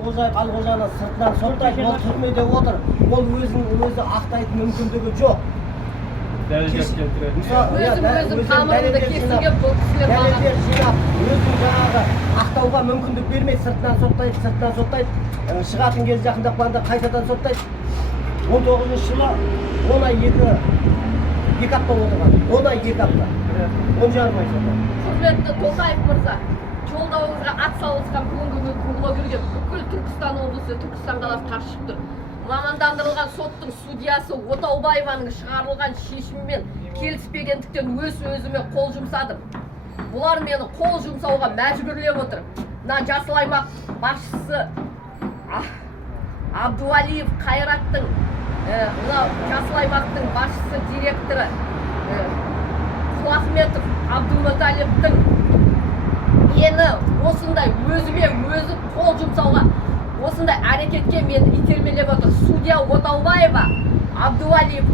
Қожайып Алғожаны сыртынан соттайды, ол түрмеде отыр. Ол өзі ақтайтын мүмкіндігі жоқ. Дәрежет келтіреді. Өзім тамырымды кесуге бұл кісілер дәлелдер жинап, өзін жаңағы ақтауға мүмкіндік бермейді, сыртынан соттайды. Шығатын кез жақындап қалғанда қайтадан соттайды. 19 жылы 10 ай 2 апта отырған. 10 ай 2 апта. 10 жарым ай соттайды. Құрметті Тоқаев мырза, жолдауыңызға атсалысқан бүгінгі блогерге бүкіл Түркістан облысы, Түркістан қаласы қарсы шығып тұр. Мамандандырылған соттың судьясы Отаубаеваның шығарылған шешімімен келіспегендіктен өзіме қол жұмсадым. Бұлар мені қол жұмсауға мәжбүрлеп отыр. Мына Жасыл аймақ басшысы Абдуалиев Қайраттың, мына Жасыл аймақтың басшысы директоры Құлахметов Абдуматалевтің мені осындай өзіме қол жұмсауға, осындай әрекетке мені итермелеп отыр. Судья Отаубаева, Абдуалиев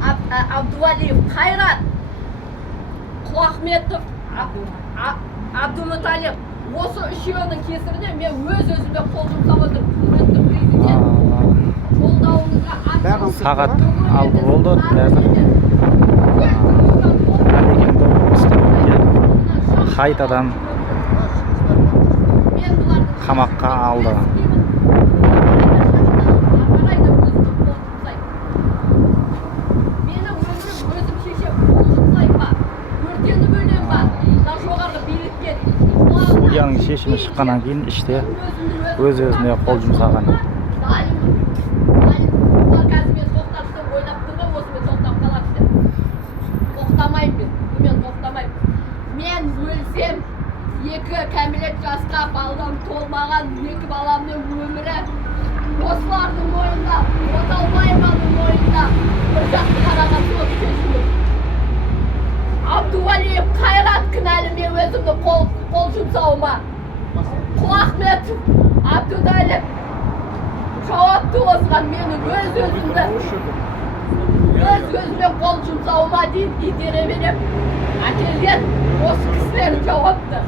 Қайрат, Құлахметов Абдуматалев, осы үшеуінің кесірінен мен өзіме қол жұмсап отырмын. Құрметті президент, жолдауыңызға сағат 6 болды. Қайтадан қамаққа алды. Судьяның шешімі шыққаннан кейін іште өз-өзіне қол жұмсаған. Мен өлсем, 2 кәмелет жасқа балам толмаған 2 баламның өмірі осылардың мойнында, Отаубаеваның мойнында бір жақты қараған сот шешімі. Абдуалиев Қайрат кінәлі мен өзімді қол жұмсауыма. Құлахметов Абдудалев жауапты осыған мені өз-өзімді қол жұмсауыма дейін итере берем. Әкелген осы кісілер жауапты.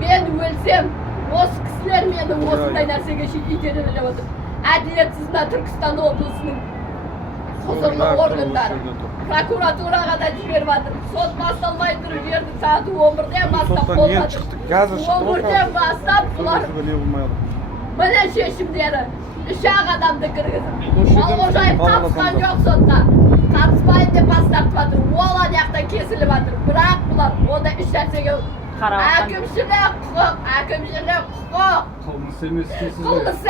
Мен өлсем, осы кісілер мені осындай нәрсеге итерелеп отыр. Әділетсізна Түркістан облысының құзырлы органдары. Прокуратураға да жіберіп жатыр. Сот басталмай тұрып жердің сағаты 11-ден бастап қолдады. 11-ден бастап бұлар міне шешімдері. 3 адамды кіргізіп. Алғожайып қатысқан жоқ сотқа. Қатыспайын деп бас тартып жатыр. Ол аяқта кесіліп жатыр. Бірақ бұлар онда еш нәрсеге әкімшілік құқық. Қылмыс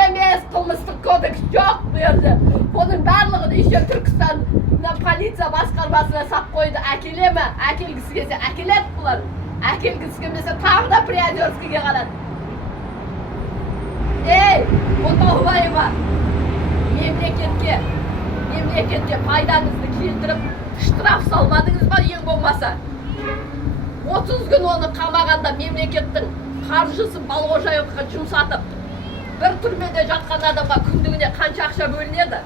емес, қылмыстық кодекс жоқ бұл жерде. Бұның барлығын еще Түркістан полиция басқармасына сап қойды. Әкеле ме? Әкелгісі келсе әкеледі бұлар. Әкелгісі келмесе тағы да Приозерскіге қалады. Ей, Отаубаева, мемлекетке пайдаңызды келтіріп, штраф салмадыңыз ба ең болмаса? 30 күн оны қамағанда мемлекеттің қаржысын Балғожаевқа жұмсатып, бір түрмеде жатқан адамға күндігіне қанша ақша бөлінеді?